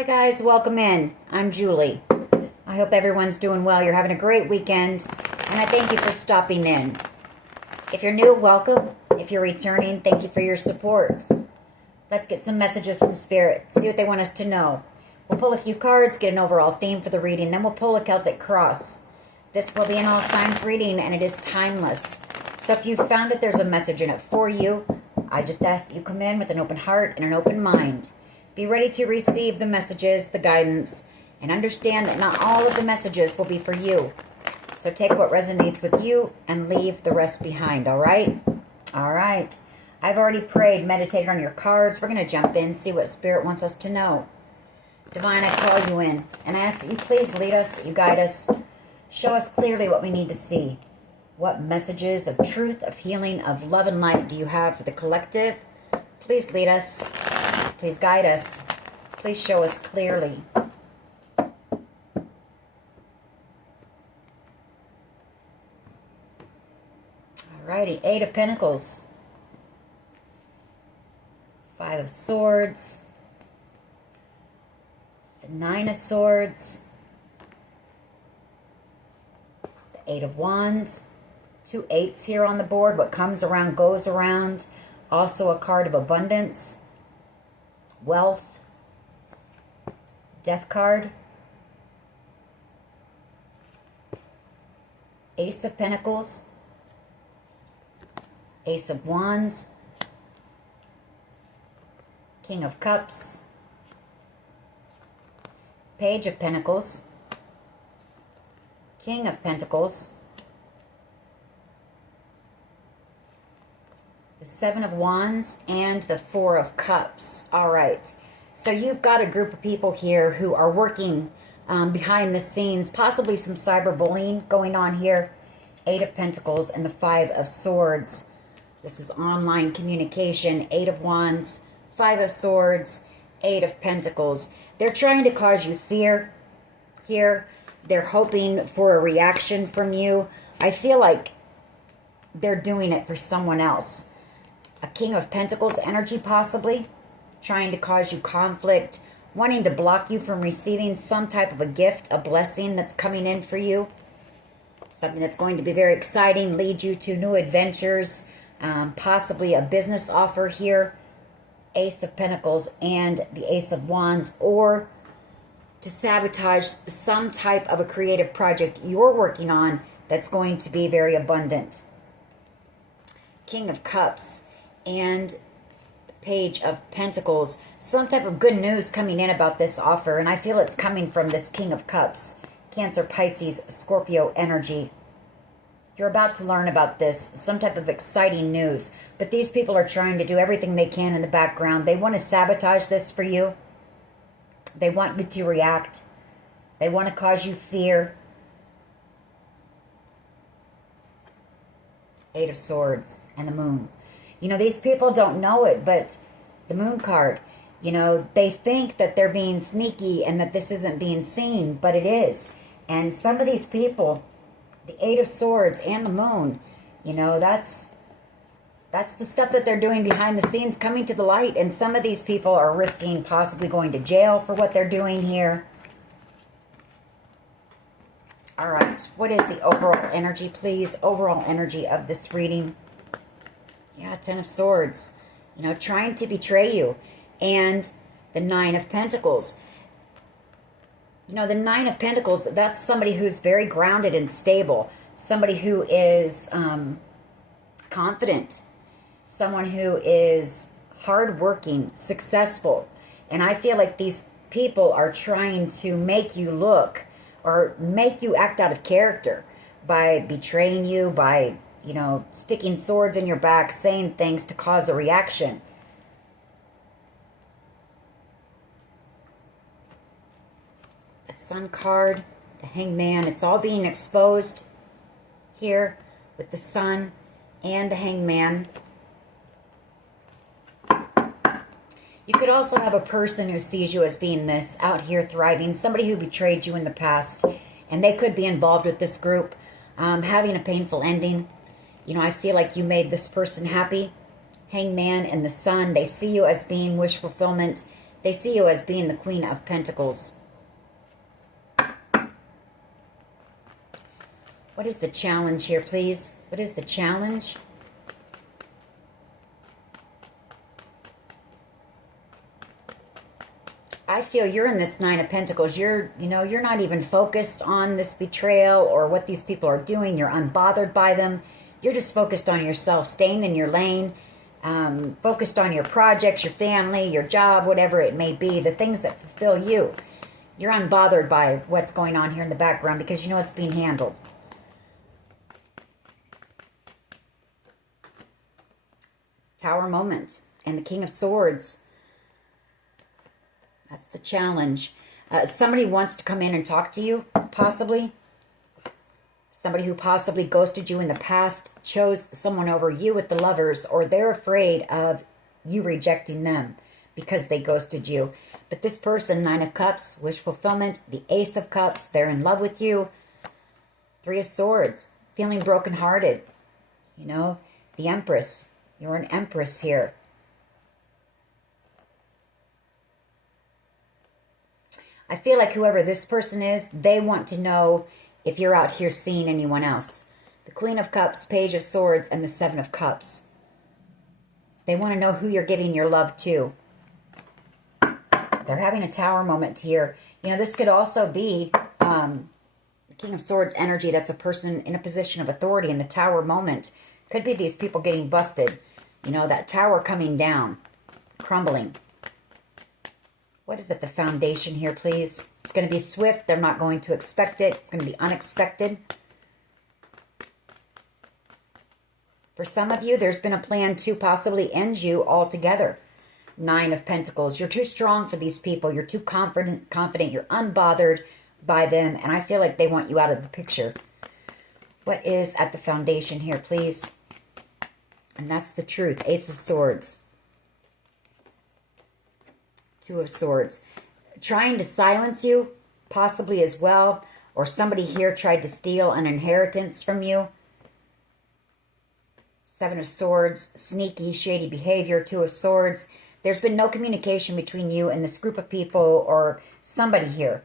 Hi guys, welcome in. I'm Julie. I hope everyone's doing well. You're having a great weekend, and I thank you for stopping in. If you're new, welcome. If you're returning, thank you for your support. Let's get some messages from Spirit, see what they want us to know. We'll pull a few cards, get an overall theme for the reading, then we'll pull a Celtic cross. This will be an all signs reading, and it is timeless. So if you found that there's a message in it for you, I just ask that you come in with an open heart and an open mind. Be ready to receive the messages, the guidance, and understand that not all of the messages will be for you. So take what resonates with you and leave the rest behind, all right? All right. I've already prayed, meditated on your cards. We're going to jump in, see what Spirit wants us to know. Divine, I call you in, and I ask that you please lead us, that you guide us. Show us clearly what we need to see. What messages of truth, of healing, of love and light do you have for the collective? Please lead us. Please guide us. Please show us clearly. Alrighty, Eight of Pentacles. Five of Swords. The Nine of Swords. The Eight of Wands. Two eights here on the board. What comes around goes around. Also a card of abundance. Wealth. Death card. Ace of Pentacles. Ace of Wands. King of Cups. Page of Pentacles. King of Pentacles. The Seven of Wands and the Four of Cups. All right. So you've got a group of people here who are working behind the scenes, possibly some cyberbullying going on here. Eight of Pentacles and the Five of Swords. This is online communication. Eight of Wands, Five of Swords, Eight of Pentacles. They're trying to cause you fear here. They're hoping for a reaction from you. I feel like they're doing it for someone else. A King of Pentacles energy possibly, trying to cause you conflict, wanting to block you from receiving some type of a gift, a blessing that's coming in for you. Something that's going to be very exciting, lead you to new adventures, possibly a business offer here. Ace of Pentacles and the Ace of Wands, or to sabotage some type of a creative project you're working on that's going to be very abundant. King of Cups and the Page of Pentacles. Some type of good news coming in about this offer, and I feel it's coming from this King of Cups. Cancer, Pisces, Scorpio energy. You're about to learn about this, some type of exciting news. But these people are trying to do everything they can in the background. They want to sabotage this for you. They want you to react. They want to cause you fear. Eight of Swords and the Moon. You know, these people don't know it, but the Moon card, you know, they think that they're being sneaky and that this isn't being seen, but it is. And some of these people, the Eight of Swords and the Moon, you know, that's the stuff that they're doing behind the scenes coming to the light. And some of these people are risking possibly going to jail for what they're doing here. All right. What is the overall energy, please? Overall energy of this reading. Yeah, Ten of Swords. You know, trying to betray you. And the Nine of Pentacles. You know, the Nine of Pentacles, that's somebody who's very grounded and stable. Somebody who is confident. Someone who is hardworking, successful. And I feel like these people are trying to make you look or make you act out of character by betraying you, by, you know, sticking swords in your back, saying things to cause a reaction. The Sun card, the Hangman, it's all being exposed here with the Sun and the Hangman. You could also have a person who sees you as being this, out here thriving, somebody who betrayed you in the past, and they could be involved with this group, having a painful ending. You know, I feel like you made this person happy. Hangman and the Sun, they see you as being wish fulfillment, They see you as being the Queen of Pentacles. What is the challenge here, please? What is the challenge? I feel you're in this Nine of Pentacles. You're not even focused on this betrayal or what these people are doing. You're unbothered by them. You're just focused on yourself, staying in your lane, focused on your projects, your family, your job, whatever it may be, the things that fulfill you. You're unbothered by what's going on here in the background because you know it's being handled. Tower moment and the King of Swords. That's the challenge. Somebody wants to come in and talk to you, possibly. Somebody who possibly ghosted you in the past chose someone over you with the Lovers, or they're afraid of you rejecting them because they ghosted you. But this person, Nine of Cups, wish fulfillment, the Ace of Cups, they're in love with you. Three of Swords, feeling brokenhearted. You know, the Empress. You're an Empress here. I feel like whoever this person is, they want to know if you're out here seeing anyone else. The Queen of Cups, Page of Swords, and the Seven of Cups. They want to know who you're giving your love to. They're having a tower moment here. You know, this could also be the King of Swords energy. That's a person in a position of authority in the tower moment. Could be these people getting busted. You know, that tower coming down, crumbling. What is it, the foundation here, please? It's going to be swift. They're not going to expect it. It's going to be unexpected. For some of you, there's been a plan to possibly end you altogether. Nine of Pentacles. You're too strong for these people. You're too confident. You're unbothered by them. And I feel like they want you out of the picture. What is at the foundation here, please? And that's the truth. Ace of Swords. Two of Swords. Trying to silence you, possibly as well. Or somebody here tried to steal an inheritance from you. Seven of Swords. Sneaky, shady behavior. Two of Swords. There's been no communication between you and this group of people or somebody here.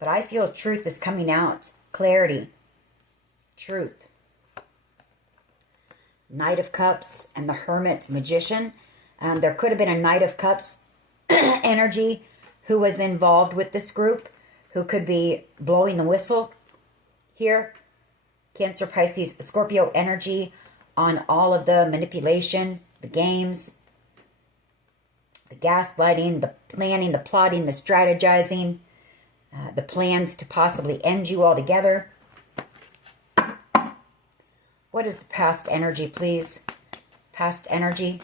But I feel truth is coming out. Clarity. Truth. Knight of Cups and the Hermit Magician. There could have been a Knight of Cups energy who was involved with this group, who could be blowing the whistle here. Cancer, Pisces, Scorpio energy on all of the manipulation, the games, the gaslighting, the planning, the plotting, the strategizing, the plans to possibly end you altogether. What is the past energy, please? Past energy.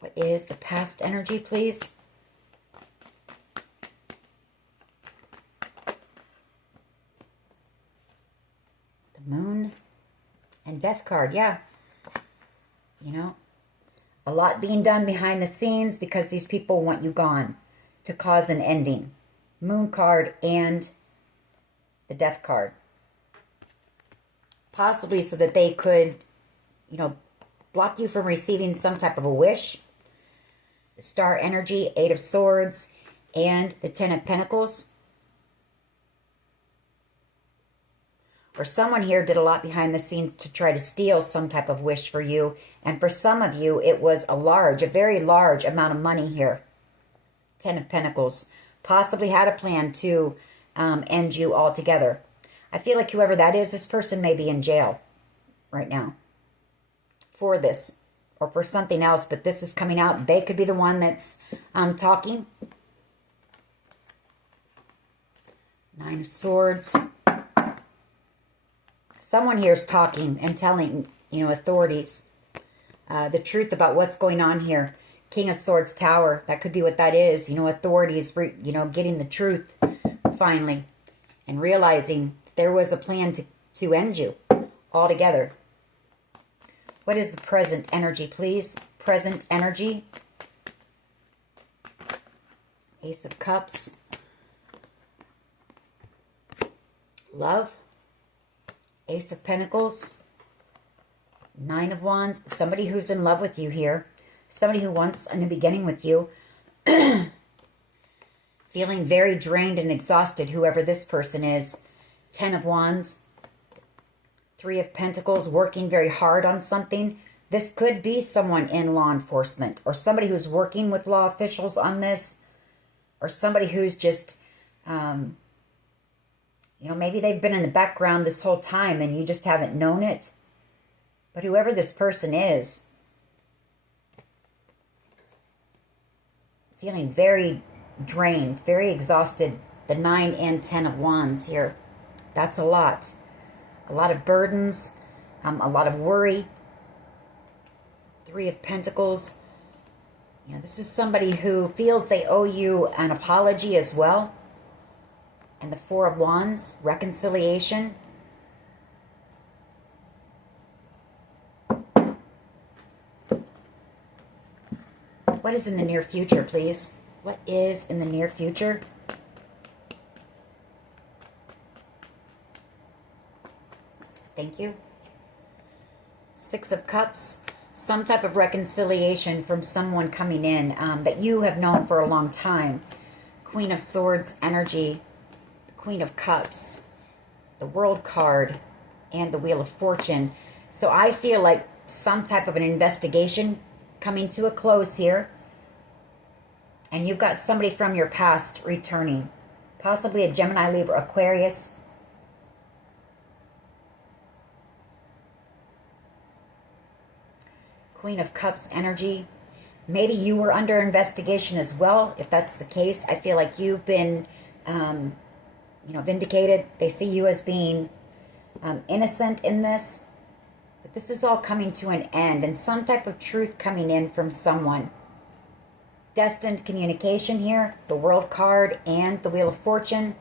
What is the past energy, please? The Moon and Death card, yeah. You know, a lot being done behind the scenes because these people want you gone to cause an ending. Moon card and the Death card. Possibly so that they could, you know, block you from receiving some type of a wish. The Star energy, Eight of Swords, and the Ten of Pentacles. Or someone here did a lot behind the scenes to try to steal some type of wish for you. And for some of you, it was a very large amount of money here. Ten of Pentacles. Possibly had a plan to end you altogether. I feel like whoever that is, this person may be in jail right now for this or for something else. But this is coming out. They could be the one that's talking. Nine of Swords. Someone here is talking and telling, you know, authorities the truth about what's going on here. King of Swords Tower. That could be what that is. You know, authorities, you know, getting the truth finally and realizing there was a plan to end you altogether. What is the present energy, please? Present energy. Ace of Cups. Love. Ace of Pentacles, Nine of Wands. Somebody who's in love with you here. Somebody who wants a new beginning with you. Feeling very drained and exhausted, whoever this person is. Ten of Wands. Three of Pentacles, working very hard on something. This could be someone in law enforcement or somebody who's working with law officials on this, or somebody who's just, you know, maybe they've been in the background this whole time and you just haven't known it. But whoever this person is, feeling very drained, very exhausted. The 9 and 10 of Wands here. That's a lot. A lot of burdens, a lot of worry. Three of Pentacles. You know, this is somebody who feels they owe you an apology as well. And the Four of Wands, reconciliation. What is in the near future, please? What is in the near future? Thank you. Six of Cups. Some type of reconciliation from someone coming in that you have known for a long time. Queen of Swords energy. The Queen of Cups. The World card. And the Wheel of Fortune. So I feel like some type of an investigation coming to a close here. And you've got somebody from your past returning. Possibly a Gemini, Libra, Aquarius. Queen of Cups energy. Maybe you were under investigation as well. If that's the case, I feel like you've been, you know, vindicated. They see you as being innocent in this. But this is all coming to an end, and some type of truth coming in from someone. Destined communication here. The World card and the Wheel of Fortune.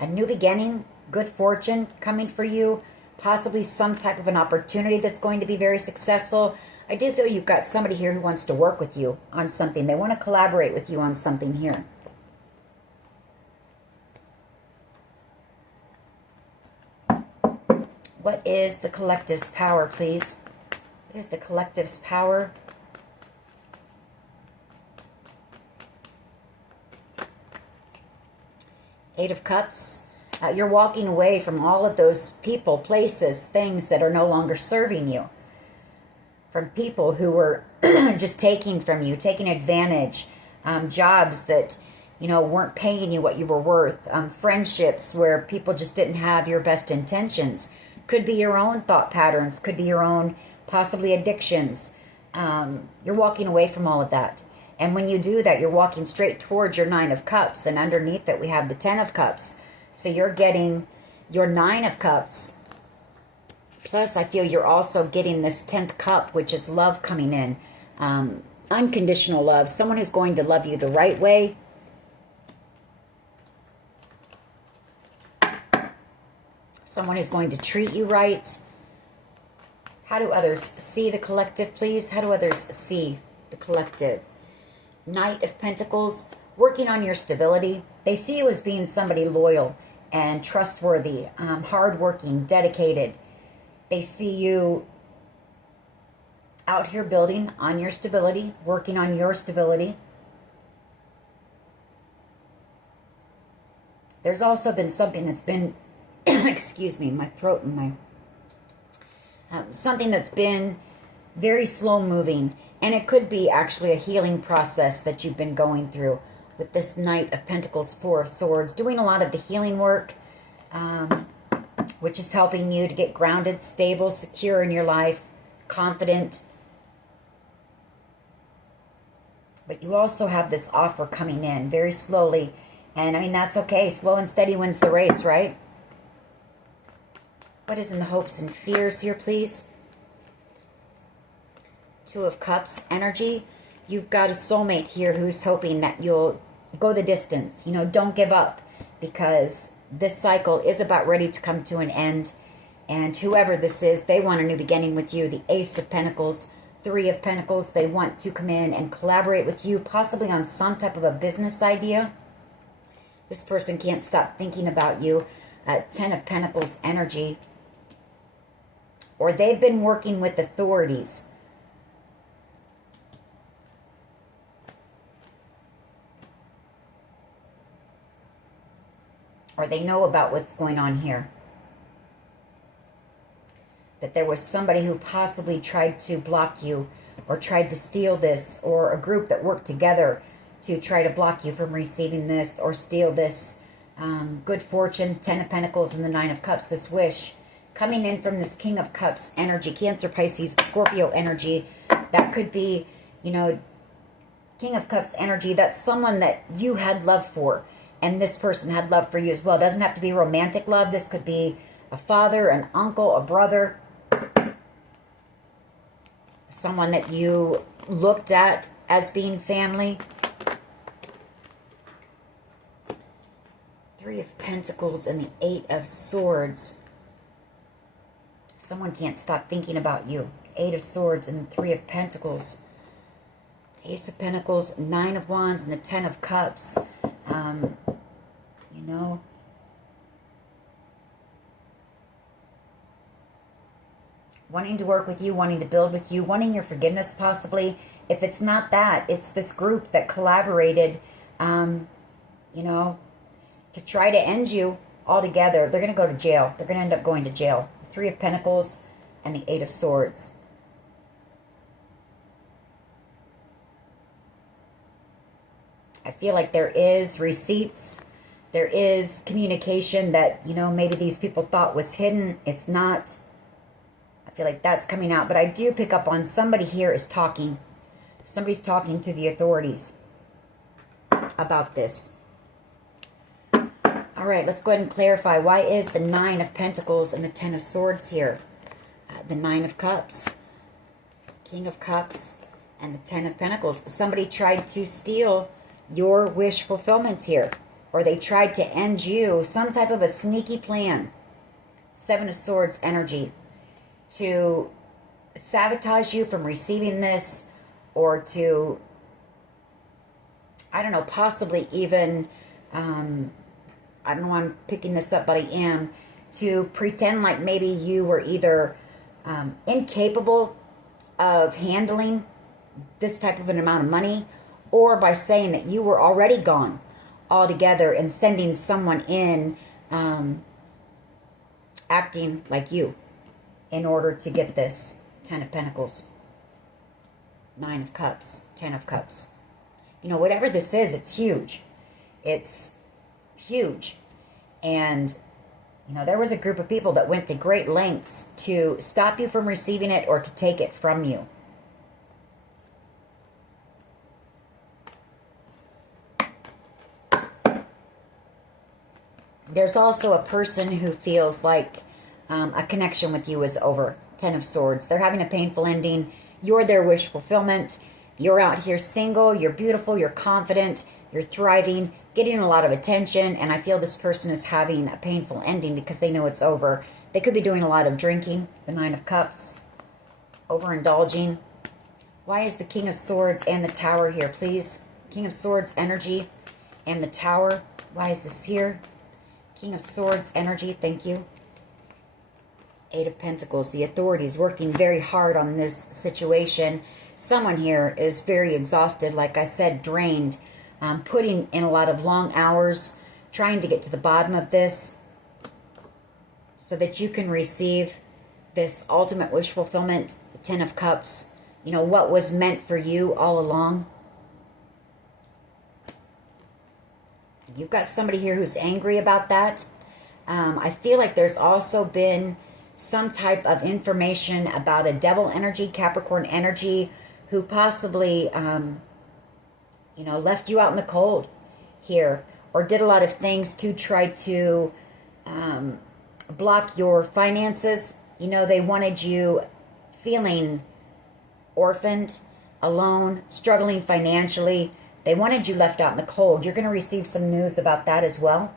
A new beginning. Good fortune coming for you. Possibly some type of an opportunity that's going to be very successful. I do feel you've got somebody here who wants to work with you on something. They want to collaborate with you on something here. What is the collective's power, please? What is the collective's power? Eight of Cups. You're walking away from all of those people, places, things that are no longer serving you. From people who were just taking from you, taking advantage. Jobs that, you know, weren't paying you what you were worth. Friendships where people just didn't have your best intentions. Could be your own thought patterns. Could be your own, possibly addictions. You're walking away from all of that. And when you do that, you're walking straight towards your Nine of Cups. And underneath it, we have the 10 of Cups. So you're getting your 9 of Cups. Plus, I feel you're also getting this 10th cup, which is love coming in. Unconditional love. Someone who's going to love you the right way. Someone who's going to treat you right. How do others see the collective, please? How do others see the collective? Knight of Pentacles. Working on your stability. They see you as being somebody loyal and trustworthy. Hardworking, dedicated. They see you out here building on your stability, working on your stability. There's also been something that's been, excuse me, my throat and my, something that's been very slow moving. And it could be actually a healing process that you've been going through with this Knight of Pentacles, Four of Swords, doing a lot of the healing work, which is helping you to get grounded, stable, secure in your life, confident. But you also have this offer coming in very slowly. And I mean, that's okay. Slow and steady wins the race, right? What is in the hopes and fears here, please? Two of Cups energy. You've got a soulmate here who's hoping that you'll go the distance. You know, don't give up, because this cycle is about ready to come to an end. And whoever this is, they want a new beginning with you. The Ace of Pentacles, Three of Pentacles, they want to come in and collaborate with you, possibly on some type of a business idea. This person can't stop thinking about you. Ten of Pentacles energy. or they've been working with authorities. Or they know about what's going on here. That there was somebody who possibly tried to block you or tried to steal this, or a group that worked together to try to block you from receiving this or steal this good fortune, 10 of Pentacles and the 9 of Cups, this wish coming in from this King of Cups energy, Cancer, Pisces, Scorpio energy. That could be, you know, King of Cups energy. That's someone that you had love for, and this person had love for you as well. It doesn't have to be romantic love. This could be a father, an uncle, a brother, someone that you looked at as being family. 3 of Pentacles and the 8 of Swords. Someone can't stop thinking about you. 8 of Swords and the 3 of Pentacles. Ace of Pentacles, 9 of Wands, and the 10 of Cups. You know, wanting to work with you, wanting to build with you, wanting your forgiveness possibly. If it's not that, it's this group that collaborated, you know, to try to end you altogether. They're going to go to jail. They're going to end up going to jail. 3 of Pentacles and the 8 of Swords. I feel like there is receipts. There is communication that, you know, maybe these people thought was hidden. It's not. I feel like that's coming out. But I do pick up on somebody here is talking. Somebody's talking to the authorities about this. All right, let's go ahead and clarify. Why is the 9 of Pentacles and the 10 of Swords here? The 9 of Cups, King of Cups, and the 10 of Pentacles. Somebody tried to steal your wish fulfillment here, or they tried to end you. Some type of a sneaky plan. 7 of Swords energy to sabotage you from receiving this, or to, I don't know, possibly even, I don't know why I'm picking this up, but I am, to pretend like maybe you were either incapable of handling this type of an amount of money, or by saying that you were already gone altogether and sending someone in acting like you in order to get this 10 of Pentacles, 9 of Cups, 10 of Cups. You know, whatever this is, it's huge. It's huge. And, you know, there was a group of people that went to great lengths to stop you from receiving it or to take it from you. There's also a person who feels like a connection with you is over. 10 of Swords. They're having a painful ending. You're their wish fulfillment. You're out here single. You're beautiful. You're confident. You're thriving. Getting a lot of attention. And I feel this person is having a painful ending because they know it's over. They could be doing a lot of drinking. The 9 of Cups. Overindulging. Why is the King of Swords and the Tower here, please? King of Swords energy and the Tower. Why is this here? King of Swords energy, thank you. 8 of Pentacles, the authorities working very hard on this situation. Someone here is very exhausted, like I said, drained, putting in a lot of long hours, trying to get to the bottom of this so that you can receive this ultimate wish fulfillment, the 10 of Cups. You know, what was meant for you all along. You've got somebody here who's angry about that. I feel like there's also been some type of information about a devil energy, Capricorn energy, who possibly, you know, left you out in the cold here, or did a lot of things to try to block your finances. You know, they wanted you feeling orphaned, alone, struggling financially. They wanted you left out in the cold. You're going to receive some news about that as well.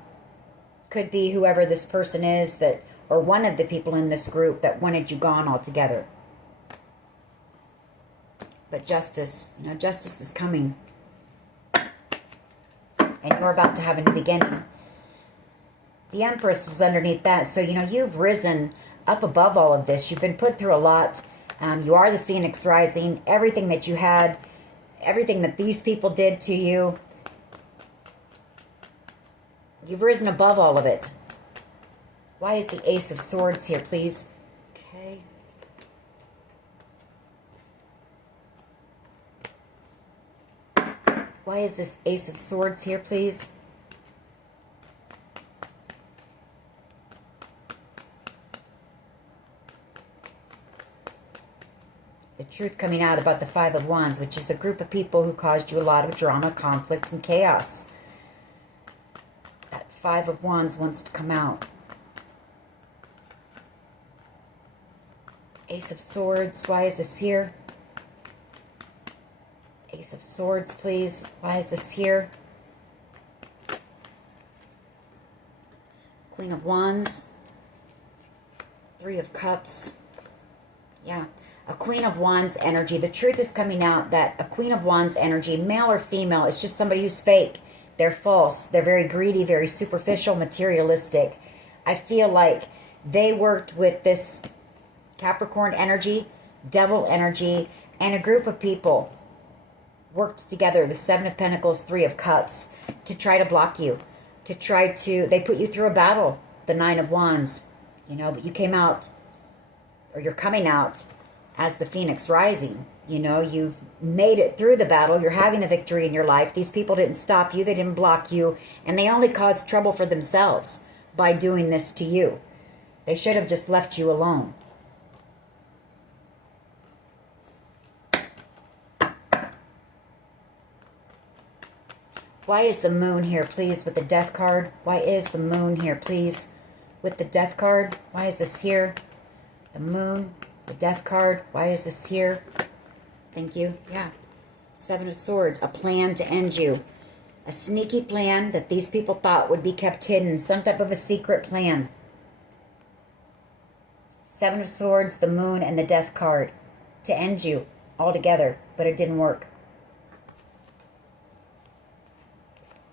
Could be whoever this person is, that, or one of the people in this group that wanted you gone altogether. But justice, you know, justice is coming. And you're about to have a new beginning. The Empress was underneath that. So, you know, you've risen up above all of this. You've been put through a lot. You are the Phoenix rising. Everything that you had, everything that these people did to you, you've risen above all of it. Why is the Ace of Swords here, please? Okay. Why is this Ace of Swords here, please? The truth coming out about the Five of Wands, which is a group of people who caused you a lot of drama, conflict, and chaos. That Five of Wands wants to come out. Ace of Swords, why is this here? Ace of Swords, please. Why is this here? Queen of Wands. Three of Cups. Yeah. A Queen of Wands energy. The truth is coming out that a Queen of Wands energy, male or female, is just somebody who's fake. They're false. They're very greedy, very superficial, materialistic. I feel like they worked with this Capricorn energy, devil energy, and a group of people worked together, the Seven of Pentacles, Three of Cups, to try to block you, to try to, they put you through a battle, the Nine of Wands, you know, but you came out, or you're coming out as the Phoenix rising. You know, you've made it through the battle. You're having a victory in your life. These people didn't stop you. They didn't block you. And they only caused trouble for themselves by doing this to you. They should have just left you alone. Why is the Moon here, please, with the Death card? Why is the Moon here, please, with the Death card? Why is this here? The Moon, the Death card. Why is this here? Thank you. Yeah. Seven of Swords. A plan to end you. A sneaky plan that these people thought would be kept hidden. Some type of a secret plan. Seven of Swords, the Moon, and the Death card. To end you altogether. But it didn't work.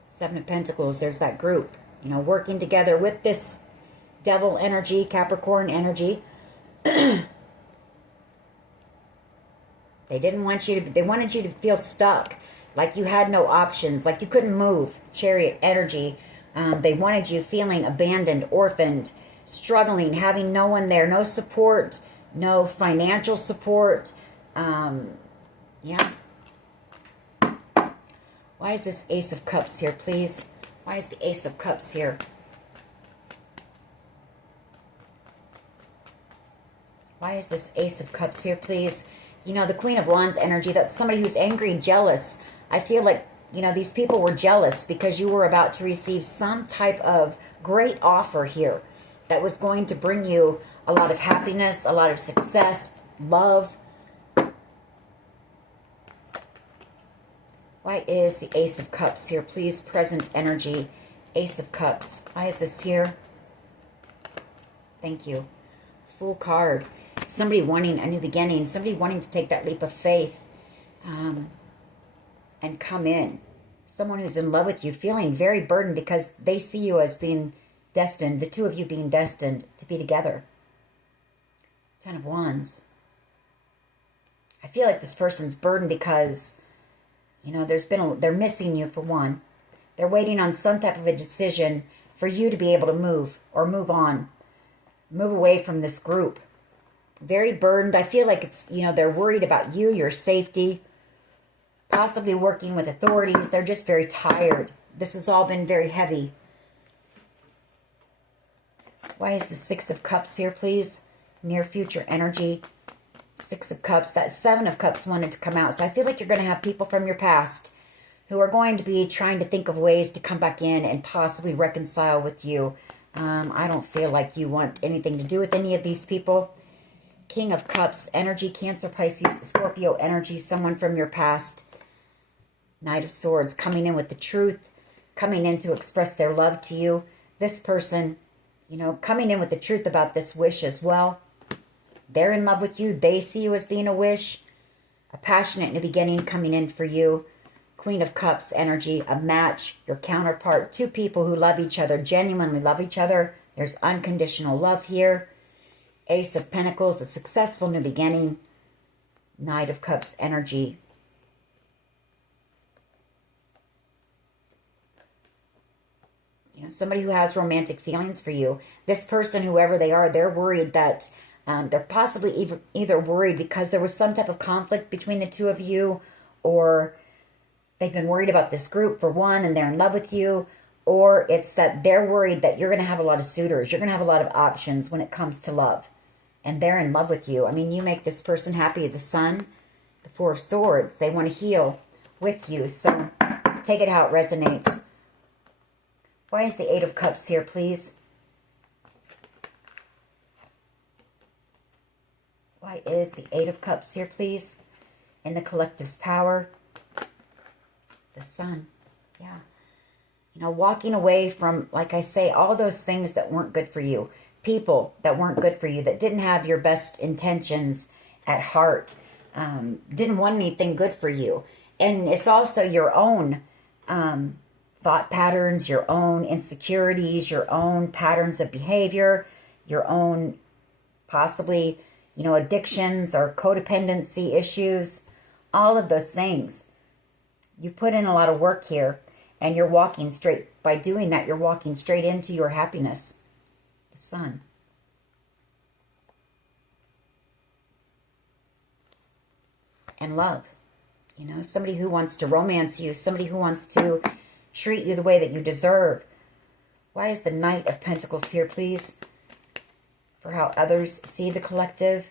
Seven of Pentacles. There's that group. You know, working together with this devil energy, Capricorn energy. They didn't want you to, they wanted you to feel stuck, like you had no options, like you couldn't move. Chariot energy. They wanted you feeling abandoned, orphaned, struggling, having no one there, no support, no financial support. Yeah. Why is this Ace of Cups here, please? Why is the Ace of Cups here? Why is this Ace of Cups here, please? You know, the Queen of Wands energy, that's somebody who's angry and jealous. I feel like, you know, these people were jealous because you were about to receive some type of great offer here that was going to bring you a lot of happiness, a lot of success, love. Why is the Ace of Cups here, please? Present energy, Ace of Cups. Why is this here? Thank you. Fool card. Somebody wanting a new beginning, somebody wanting to take that leap of faith and come in. Someone who's in love with you, feeling very burdened because they see you as being destined, the two of you being destined to be together. Ten of Wands. I feel like this person's burdened because, you know, they're missing you for one. They're waiting on some type of a decision for you to be able to move or move on. Move away from this group. Very burdened. I feel like it's, you know, they're worried about you, your safety, possibly working with authorities. They're just very tired. This has all been very heavy. Why is the Six of Cups here, please? Near future energy. Six of Cups. That Seven of Cups wanted to come out. So I feel like you're going to have people from your past who are going to be trying to think of ways to come back in and possibly reconcile with you. I don't feel like you want anything to do with any of these people. King of Cups, energy, Cancer, Pisces, Scorpio energy, someone from your past. Knight of Swords, coming in with the truth, coming in to express their love to you. This person, you know, coming in with the truth about this wish as well. They're in love with you. They see you as being a wish. A passionate new beginning coming in for you. Queen of Cups energy, a match, your counterpart. Two people who love each other, genuinely love each other. There's unconditional love here. Ace of Pentacles, a successful new beginning. Knight of Cups energy. You know, somebody who has romantic feelings for you. This person, whoever they are, they're worried that they're possibly either worried because there was some type of conflict between the two of you, or they've been worried about this group for one and they're in love with you, or it's that they're worried that you're going to have a lot of suitors. You're going to have a lot of options when it comes to love. And they're in love with you. I mean, you make this person happy. The Sun, the Four of Swords, they want to heal with you. So take it how it resonates. Why is the Eight of Cups here, please? Why is the Eight of Cups here, please? In the collective's power. The Sun. Yeah. You know, walking away from, like I say, all those things that weren't good for you. People that weren't good for you, that didn't have your best intentions at heart. Didn't want anything good for you. And it's also your own thought patterns, your own insecurities, your own patterns of behavior, your own possibly, you know, addictions or codependency issues, all of those things. You've put in a lot of work here, and you're walking straight, by doing that, you're walking straight into your happiness. The Sun. And love. You know, somebody who wants to romance you, somebody who wants to treat you the way that you deserve. Why is the Knight of Pentacles here, please? For how others see the collective.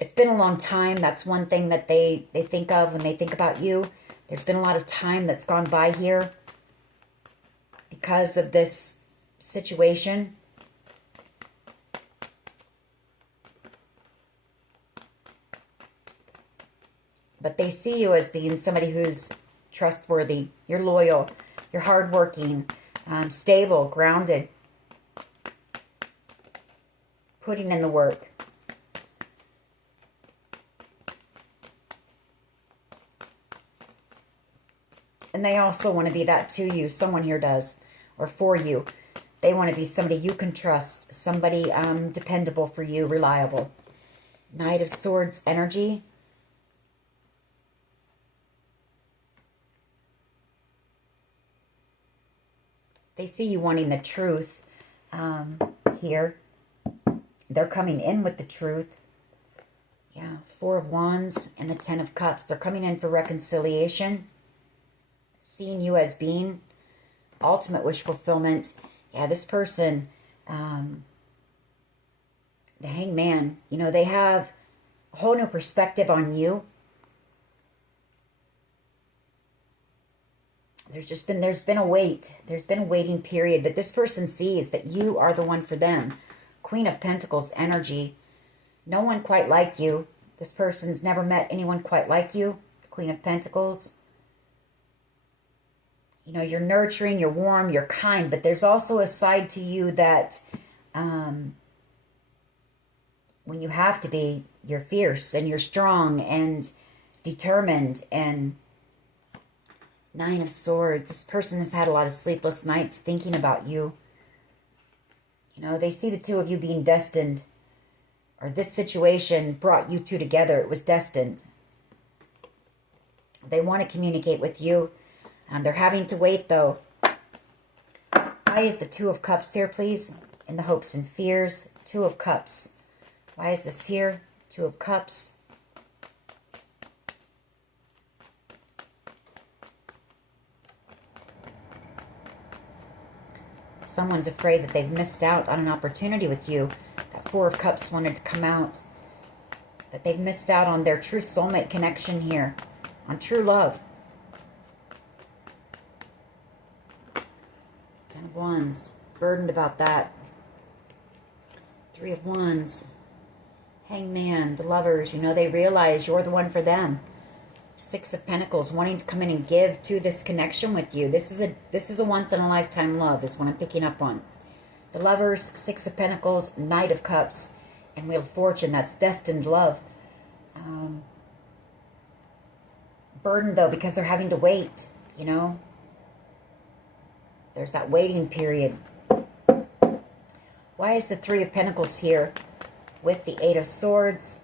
It's been a long time. That's one thing that they think of when they think about you. There's been a lot of time that's gone by here because of this situation. But they see you as being somebody who's trustworthy. You're loyal. You're hardworking, stable, grounded, putting in the work. And they also want to be that to you. Someone here does, or for you. They want to be somebody you can trust, somebody dependable for you, reliable. Knight of Swords energy. They see you wanting the truth here. They're coming in with the truth. Yeah, Four of Wands and the Ten of Cups. They're coming in for reconciliation. Seeing you as being ultimate wish fulfillment. Yeah, this person, the Hangman, you know, they have a whole new perspective on you. There's been a wait. There's been a waiting period, but this person sees that you are the one for them. Queen of Pentacles energy. No one quite like you. This person's never met anyone quite like you. Queen of Pentacles. You know, you're nurturing, you're warm, you're kind, but there's also a side to you that when you have to be, you're fierce and you're strong and determined. And Nine of Swords. This person has had a lot of sleepless nights thinking about you. You know, they see the two of you being destined, or this situation brought you two together. It was destined. They want to communicate with you. They're having to wait, though. Why is the Two of Cups here, please? In the hopes and fears. Two of Cups. Why is this here? Two of Cups. Someone's afraid that they've missed out on an opportunity with you. That Four of Cups wanted to come out. That they've missed out on their true soulmate connection here. On true love. Ten of Wands. Burdened about that. Three of Wands. Hangman. The Lovers. You know, they realize you're the one for them. Six of Pentacles, wanting to come in and give to this connection with you. This is a once-in-a-lifetime love, is what I'm picking up on. The Lovers, Six of Pentacles, Knight of Cups, and Wheel of Fortune. That's destined love. Burdened, though, because they're having to wait, you know. There's that waiting period. Why is the Three of Pentacles here with the Eight of Swords?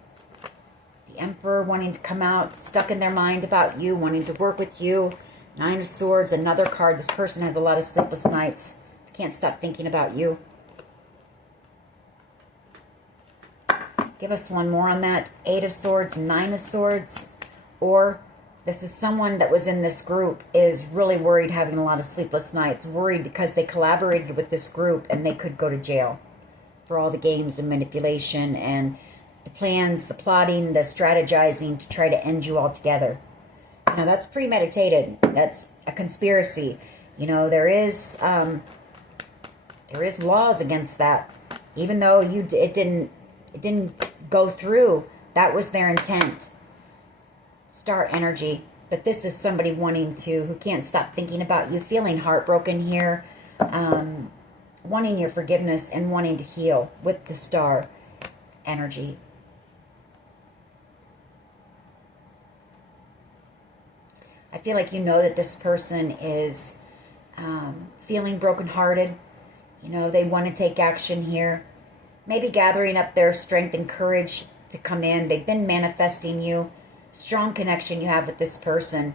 The Emperor wanting to come out, stuck in their mind about you, wanting to work with you. Nine of Swords, another card. This person has a lot of sleepless nights. Can't stop thinking about you. Give us one more on that. Eight of Swords, Nine of Swords. Or this is someone that was in this group, is really worried, having a lot of sleepless nights. Worried because they collaborated with this group and they could go to jail for all the games and manipulation and the plans, the plotting, the strategizing to try to end you all together. Now that's premeditated. That's a conspiracy. You know, there is laws against that. Even though it didn't go through, that was their intent. Star energy. But this is somebody wanting to, who can't stop thinking about you, feeling heartbroken here, wanting your forgiveness and wanting to heal with the star energy. I feel like you know that this person is feeling brokenhearted. You know, they want to take action here. Maybe gathering up their strength and courage to come in. They've been manifesting you. Strong connection you have with this person.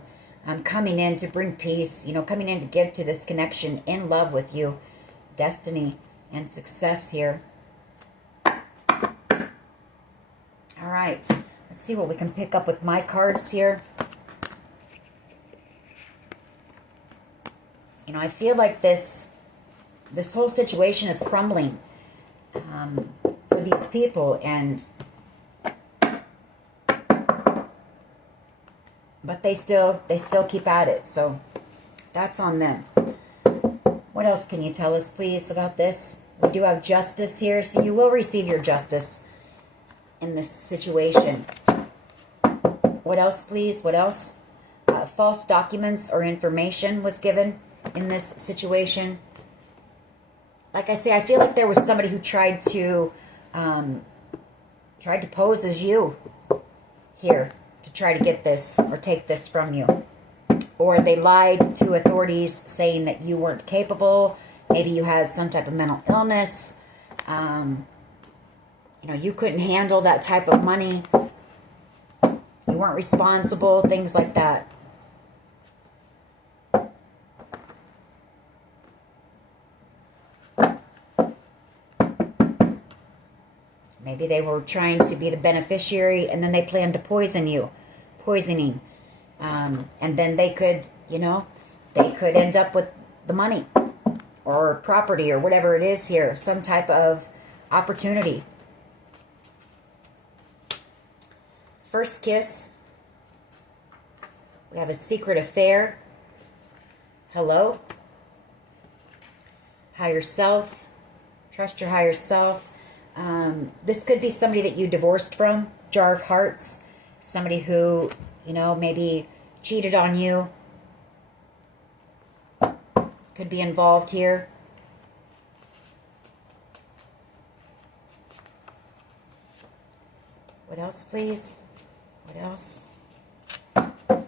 Coming in to bring peace. You know, coming in to give to this connection, in love with you. Destiny and success here. All right. Let's see what we can pick up with my cards here. You know, I feel like this whole situation is crumbling for these people, but they still keep at it. So that's on them. What else can you tell us, please, about this? We do have justice here, so you will receive your justice in this situation. What else, please? What else? False documents or information was given in this situation. Like I say, I feel like there was somebody who tried to pose as you here to try to get this or take this from you. Or they lied to authorities saying that you weren't capable. Maybe you had some type of mental illness. You know, you couldn't handle that type of money. You weren't responsible, things like that. Maybe they were trying to be the beneficiary and then they planned to poison you. Poisoning. And then they could, you know, they could end up with the money or property or whatever it is here. Some type of opportunity. First kiss. We have a secret affair. Hello. Higher self. Trust your higher self. This could be somebody that you divorced from. Jar of Hearts. Somebody who, you know, maybe cheated on you. Could be involved here. What else, please? What else? What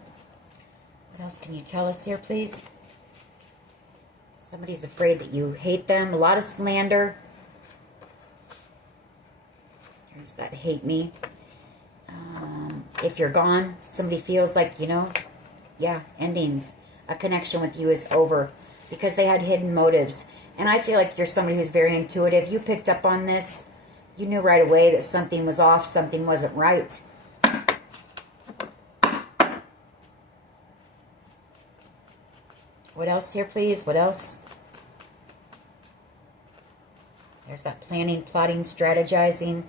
else can you tell us here, please? Somebody's afraid that you hate them. A lot of slander. There's that hate me. If you're gone, somebody feels like, you know, yeah, endings. A connection with you is over because they had hidden motives. And I feel like you're somebody who's very intuitive. You picked up on this. You knew right away that something was off, something wasn't right. What else here, please? What else? There's that planning, plotting, strategizing.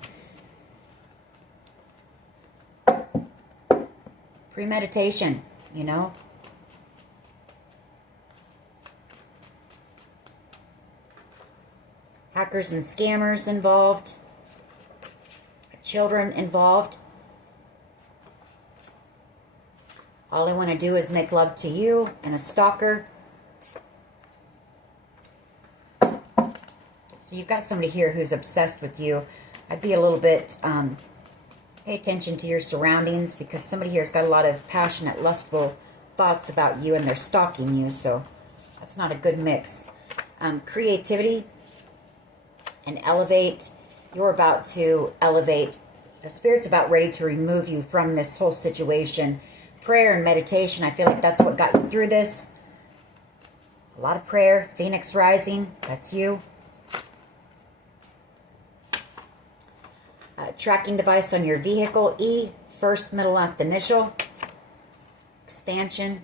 Premeditation, you know. Hackers and scammers involved. Children involved. All they want to do is make love to you, and a stalker. So you've got somebody here who's obsessed with you. I'd be a little bit, pay attention to your surroundings because somebody here has got a lot of passionate, lustful thoughts about you and they're stalking you. So that's not a good mix. Creativity and elevate. You're about to elevate. The Spirit's about ready to remove you from this whole situation. Prayer and meditation, I feel like that's what got you through this. A lot of prayer. Phoenix rising, that's you. Tracking device on your vehicle. E, first, middle, last initial. Expansion.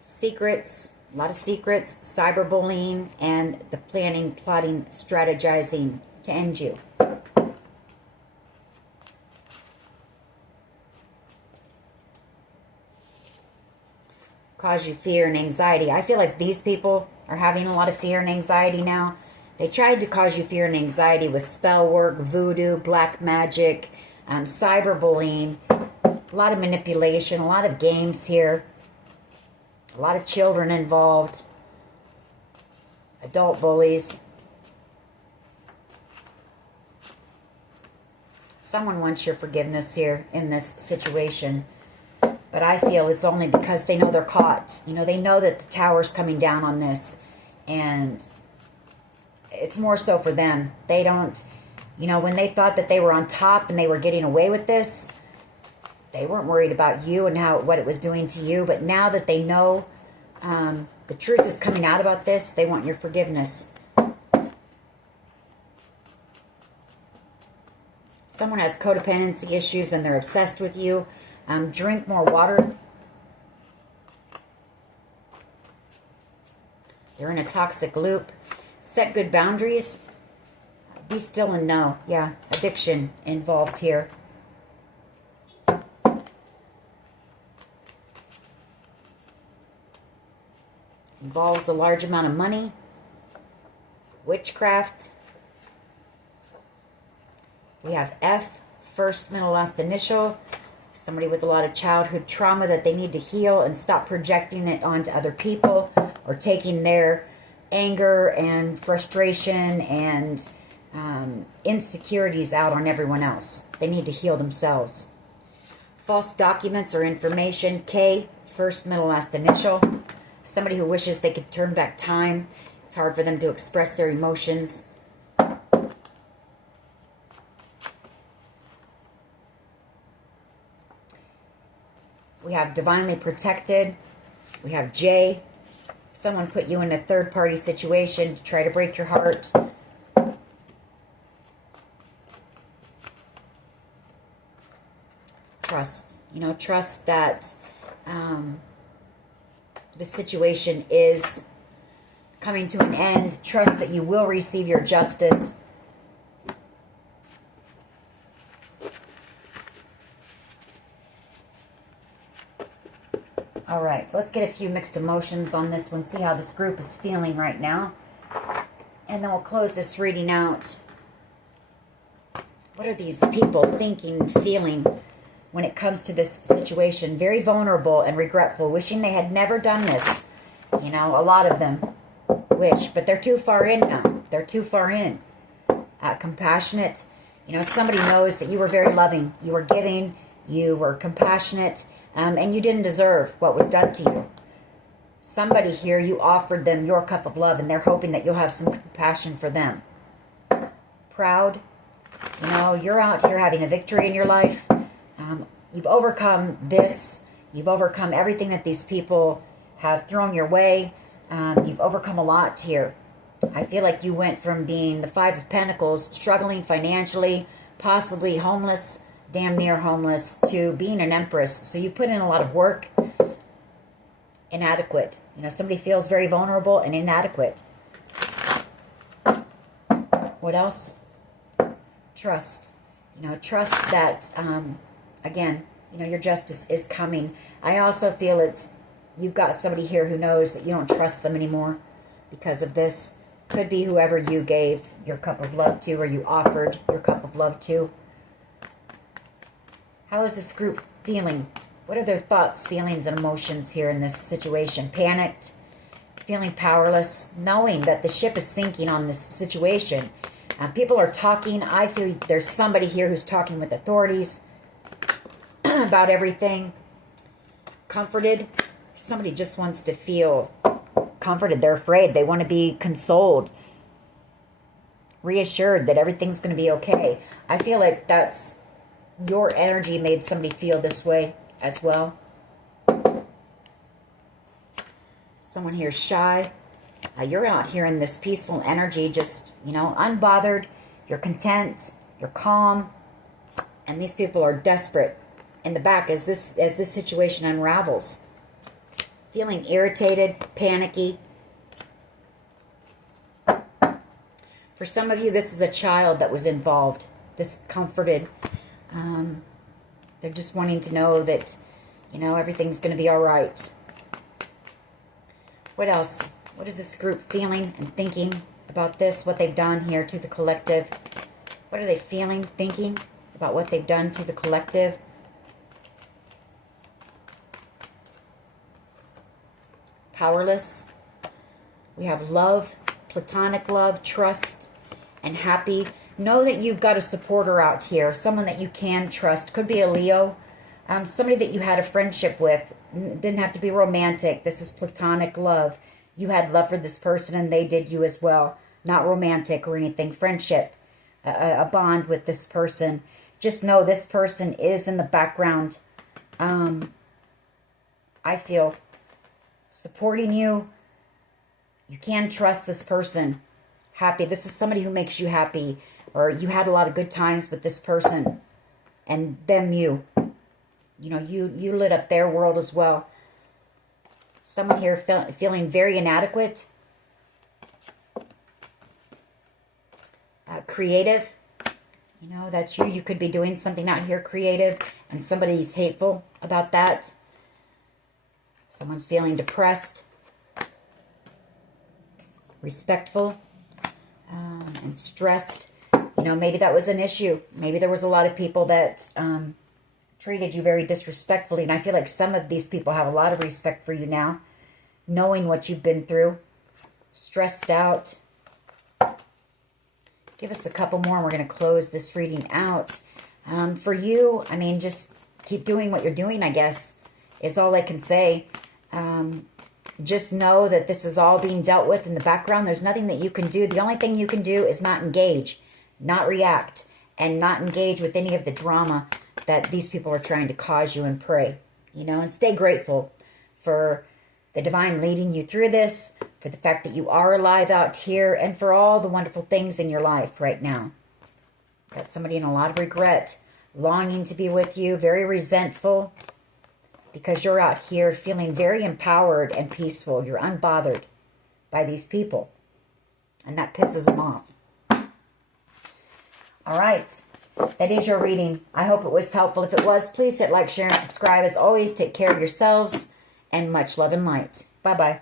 Secrets. A lot of secrets. Cyberbullying. And the planning, plotting, strategizing to end you. Cause you fear and anxiety. I feel like these people are having a lot of fear and anxiety now. They tried to cause you fear and anxiety with spell work, voodoo, black magic, cyberbullying, a lot of manipulation, a lot of games here, a lot of children involved, adult bullies. Someone wants your forgiveness here in this situation. But I feel it's only because they know they're caught. You know, they know that the tower's coming down on this. And it's more so for them. They don't, you know, when they thought that they were on top and they were getting away with this, they weren't worried about you and what it was doing to you. But now that they know the truth is coming out about this, they want your forgiveness. Someone has codependency issues and they're obsessed with you. Drink more water. You're in a toxic loop. Set good boundaries. Be still and know. Yeah, addiction involved here. Involves a large amount of money. Witchcraft. We have F, first, middle, last initial. Somebody with a lot of childhood trauma that they need to heal and stop projecting it onto other people or taking their anger and frustration and insecurities out on everyone else. They need to heal themselves. False documents or information. K, first, middle, last initial. Somebody who wishes they could turn back time. It's hard for them to express their emotions. We have divinely protected. We have J. Someone put you in a third-party situation to try to break your heart. Trust. You know, trust that the situation is coming to an end. Trust that you will receive your justice. All right, let's get a few mixed emotions on this one. See how this group is feeling right now. And then we'll close this reading out. What are these people thinking and feeling when it comes to this situation? Very vulnerable and regretful, wishing they had never done this. You know, a lot of them wish, but they're too far in now. They're too far in. Compassionate. You know, somebody knows that you were very loving. You were giving. You were compassionate. And you didn't deserve what was done to you. Somebody here, you offered them your cup of love, and they're hoping that you'll have some compassion for them. Proud. You know, you're out here having a victory in your life. You've overcome this. You've overcome everything that these people have thrown your way. You've overcome a lot here. I feel like you went from being the Five of Pentacles, struggling financially, possibly homeless, damn near homeless, to being an empress. So you put in a lot of work. Inadequate. You know, somebody feels very vulnerable and inadequate. What else? Trust. You know, trust that, again, you know, your justice is coming. I also feel you've got somebody here who knows that you don't trust them anymore because of this. Could be whoever you gave your cup of love to, or you offered your cup of love to. How is this group feeling? What are their thoughts, feelings, and emotions here in this situation? Panicked, feeling powerless, knowing that the ship is sinking on this situation. People are talking. I feel there's somebody here who's talking with authorities about everything. Comforted. Somebody just wants to feel comforted. They're afraid. They want to be consoled. reassured that everything's going to be okay. I feel like that's your energy made somebody feel this way as well. Someone here shy. You're out here in this peaceful energy, just, you know, unbothered. You're content. You're calm. And these people are desperate in the back as this situation unravels. Feeling irritated, panicky. For some of you, this is a child that was involved, discomforted. They're just wanting to know that, you know, everything's going to be all right. What else? What is this group feeling and thinking about this, what they've done here to the collective? What are they feeling, thinking about what they've done to the collective? Powerless. We have love, platonic love, trust, and happy. Know that you've got a supporter out here, someone that you can trust. Could be a Leo, somebody that you had a friendship with. Didn't have to be romantic. This is platonic love. You had love for this person and they did you as well. Not romantic or anything. Friendship, a bond with this person. Just know this person is in the background. I feel supporting you. You can trust this person. Happy. This is somebody who makes you happy. Or you had a lot of good times with this person. And them you. You know, you lit up their world as well. Someone here feeling very inadequate. Creative. You know, that's you. You could be doing something out here creative. And somebody's hateful about that. Someone's feeling depressed. Respectful. And stressed. You know, maybe that was an issue. Maybe there was a lot of people that treated you very disrespectfully. And I feel like some of these people have a lot of respect for you now. Knowing what you've been through. Stressed out. Give us a couple more and we're going to close this reading out. For you, I mean, just keep doing what you're doing, I guess, is all I can say. Just know that this is all being dealt with in the background. There's nothing that you can do. The only thing you can do is not engage, not react, and not engage with any of the drama that these people are trying to cause you, and pray. You know, and stay grateful for the divine leading you through this, for the fact that you are alive out here, and for all the wonderful things in your life right now. Got somebody in a lot of regret, longing to be with you, very resentful, because you're out here feeling very empowered and peaceful. You're unbothered by these people, and that pisses them off. All right, that is your reading. I hope it was helpful. If it was, please hit like, share, and subscribe. As always, take care of yourselves, and much love and light. Bye-bye.